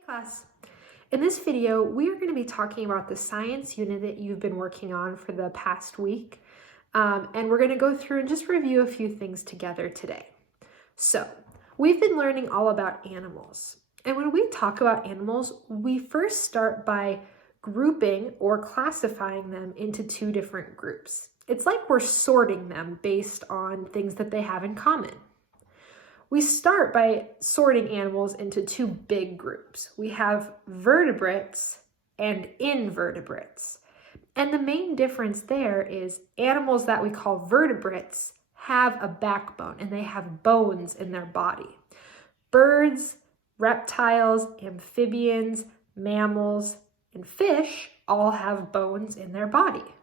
Hey class, in this video we are going to be talking about the science unit that you've been working on for the past week, and we're going to go through and just review a few things together today. So we've been learning all about animals, and when we talk about animals we first start by grouping or classifying them into two different groups. It's like we're sorting them based on things that they have in common. We start by sorting animals into two big groups. We have vertebrates and invertebrates. And the main difference there is animals that we call vertebrates have a backbone and they have bones in their body. Birds, reptiles, amphibians, mammals, and fish all have bones in their body.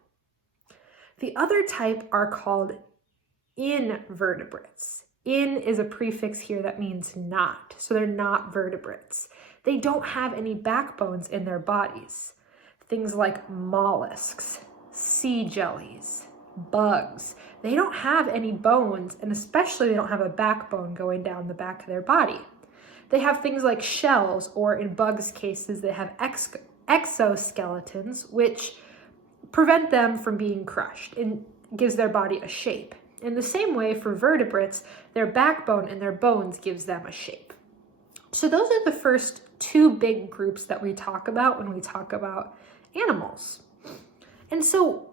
The other type are called invertebrates. In is a prefix here that means not, so they're not vertebrates. They don't have any backbones in their bodies. Things like mollusks, sea jellies, bugs, they don't have any bones, and especially they don't have a backbone going down the back of their body. They have things like shells, or in bugs' cases, they have exoskeletons, which prevent them from being crushed and gives their body a shape. In the same way, for vertebrates, their backbone and their bones gives them a shape. So those are the first two big groups that we talk about when we talk about animals. And so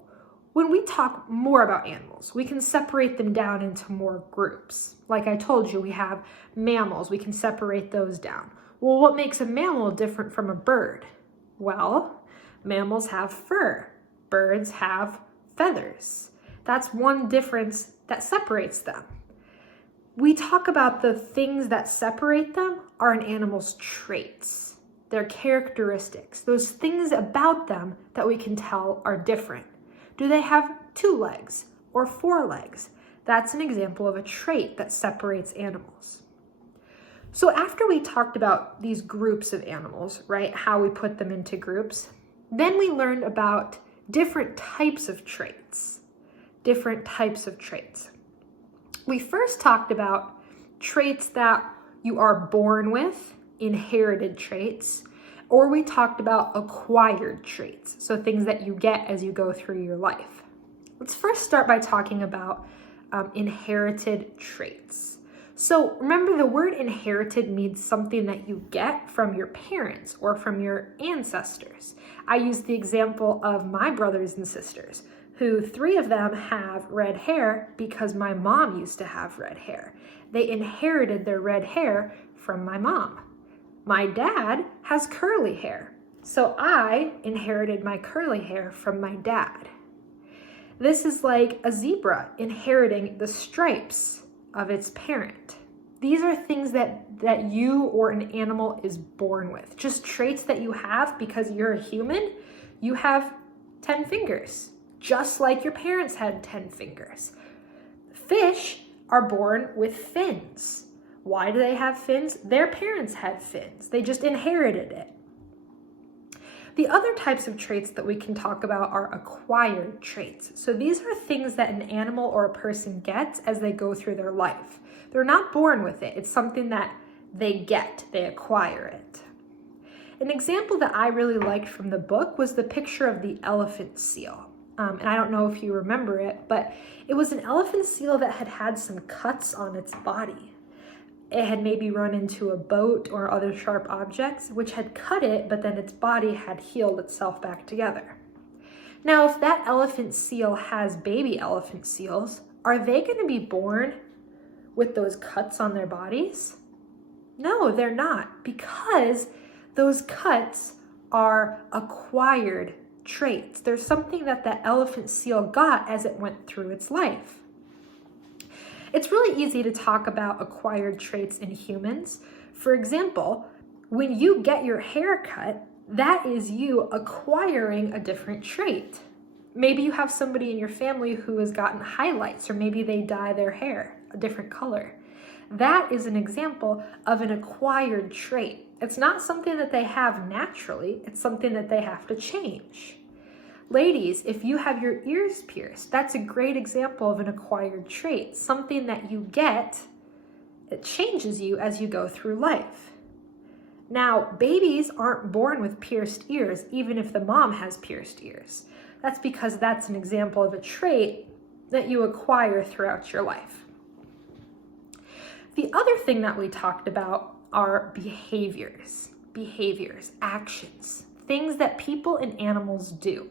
when we talk more about animals, we can separate them down into more groups. Like I told you, we have mammals. We can separate those down. Well, what makes a mammal different from a bird? Well, mammals have fur. Birds have feathers. That's one difference that separates them. We talk about the things that separate them are an animal's traits, their characteristics, those things about them that we can tell are different. Do they have 2 legs or 4 legs? That's an example of a trait that separates animals. So after we talked about these groups of animals, right, how we put them into groups, then we learned about different types of traits. We first talked about traits that you are born with, inherited traits, or we talked about acquired traits, so things that you get as you go through your life. Let's first start by talking about inherited traits. So remember, the word inherited means something that you get from your parents or from your ancestors. I use the example of my brothers and sisters, who 3 of them have red hair because my mom used to have red hair. They inherited their red hair from my mom. My dad has curly hair, so I inherited my curly hair from my dad. This is like a zebra inheriting the stripes of its parent. These are things that you or an animal is born with, just traits that you have because you're a human. You have 10 fingers. Just like your parents had 10 fingers. Fish are born with fins. Why do they have fins? Their parents had fins. They just inherited it. The other types of traits that we can talk about are acquired traits. So these are things that an animal or a person gets as they go through their life. They're not born with it. It's something that they get. They acquire it. An example that I really liked from the book was the picture of the elephant seal. And I don't know if you remember it, but it was an elephant seal that had some cuts on its body. It had maybe run into a boat or other sharp objects, which had cut it, but then its body had healed itself back together. Now, if that elephant seal has baby elephant seals, are they going to be born with those cuts on their bodies? No, they're not, because those cuts are acquired traits. There's something that the elephant seal got as it went through its life. It's really easy to talk about acquired traits in humans. For example, when you get your hair cut, that is you acquiring a different trait. Maybe you have somebody in your family who has gotten highlights, or maybe they dye their hair a different color. That is an example of an acquired trait. It's not something that they have naturally, it's something that they have to change. Ladies, if you have your ears pierced, that's a great example of an acquired trait, something that you get, it changes you as you go through life. Now, babies aren't born with pierced ears, even if the mom has pierced ears. That's because that's an example of a trait that you acquire throughout your life. The other thing that we talked about are behaviors, actions, things that people and animals do.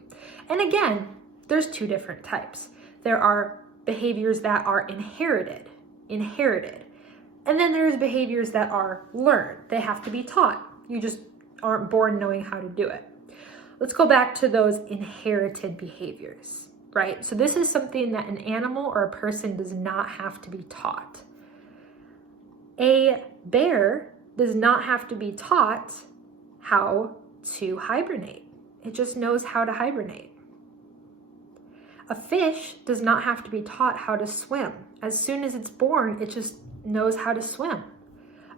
And again, there's two different types. There are behaviors that are inherited. And then there's behaviors that are learned. They have to be taught. You just aren't born knowing how to do it. Let's go back to those inherited behaviors, right? So this is something that an animal or a person does not have to be taught. A bear does not have to be taught how to hibernate. It just knows how to hibernate. A fish does not have to be taught how to swim. As soon as it's born, it just knows how to swim.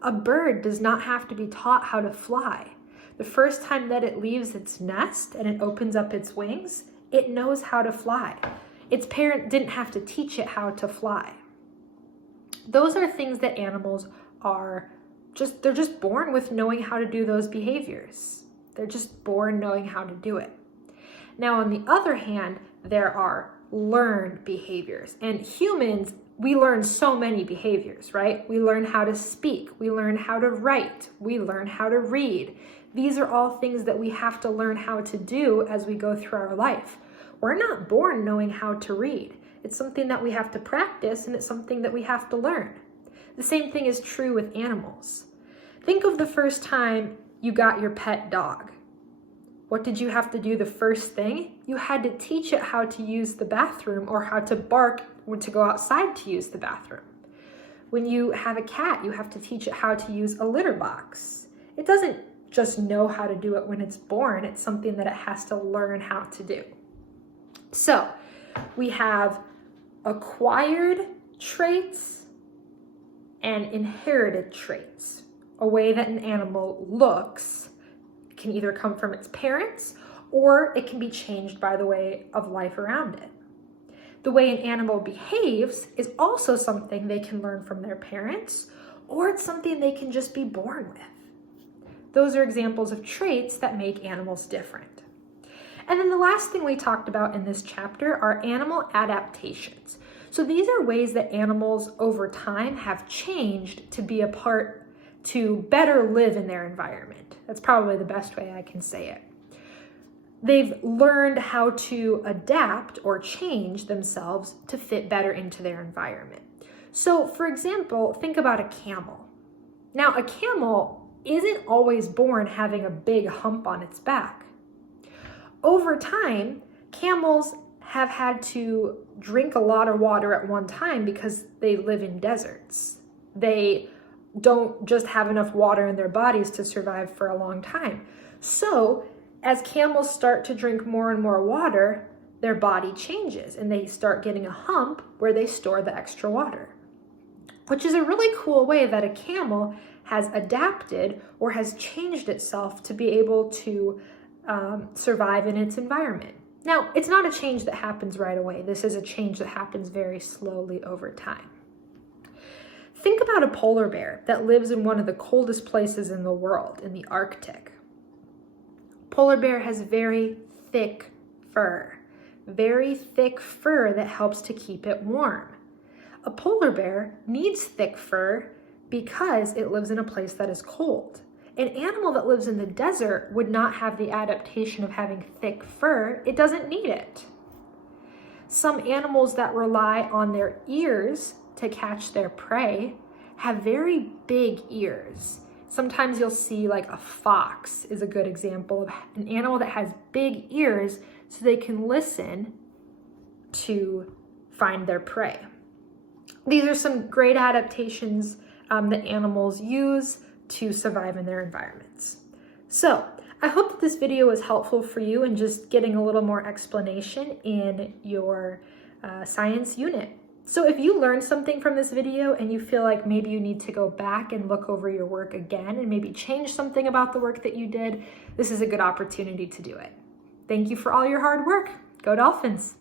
A bird does not have to be taught how to fly. The first time that it leaves its nest and it opens up its wings, it knows how to fly. Its parent didn't have to teach it how to fly. Those are things that animals are they're just born with knowing how to do those behaviors. They're just born knowing how to do it. Now, on the other hand, there are learned behaviors. And humans, we learn so many behaviors, right? We learn how to speak. We learn how to write. We learn how to read. These are all things that we have to learn how to do as we go through our life. We're not born knowing how to read. It's something that we have to practice, and it's something that we have to learn. The same thing is true with animals. Think of the first time you got your pet dog. What did you have to do the first thing? You had to teach it how to use the bathroom or how to bark or to go outside to use the bathroom. When you have a cat, you have to teach it how to use a litter box. It doesn't just know how to do it when it's born. It's something that it has to learn how to do. So we have acquired traits and inherited traits. A way that an animal looks can either come from its parents or it can be changed by the way of life around it. The way an animal behaves is also something they can learn from their parents, or it's something they can just be born with. Those are examples of traits that make animals different. And then the last thing we talked about in this chapter are animal adaptations. So these are ways that animals over time have changed to better live in their environment. That's probably the best way I can say it. They've learned how to adapt or change themselves to fit better into their environment. So, for example, think about a camel. Now, a camel isn't always born having a big hump on its back. Over time, camels have had to drink a lot of water at one time because they live in deserts. They don't just have enough water in their bodies to survive for a long time. So, as camels start to drink more and more water, their body changes and they start getting a hump where they store the extra water, which is a really cool way that a camel has adapted or has changed itself to be able to survive in its environment. Now, it's not a change that happens right away. This is a change that happens very slowly over time. Think about a polar bear that lives in one of the coldest places in the world, in the Arctic. Polar bear has very thick fur that helps to keep it warm. A polar bear needs thick fur because it lives in a place that is cold. An animal that lives in the desert would not have the adaptation of having thick fur. It doesn't need it. Some animals that rely on their ears to catch their prey have very big ears. Sometimes you'll see like a fox is a good example of an animal that has big ears so they can listen to find their prey. These are some great adaptations that animals use to survive in their environments. So I hope that this video was helpful for you in just getting a little more explanation in your science unit. So if you learned something from this video and you feel like maybe you need to go back and look over your work again and maybe change something about the work that you did, this is a good opportunity to do it. Thank you for all your hard work. Go Dolphins!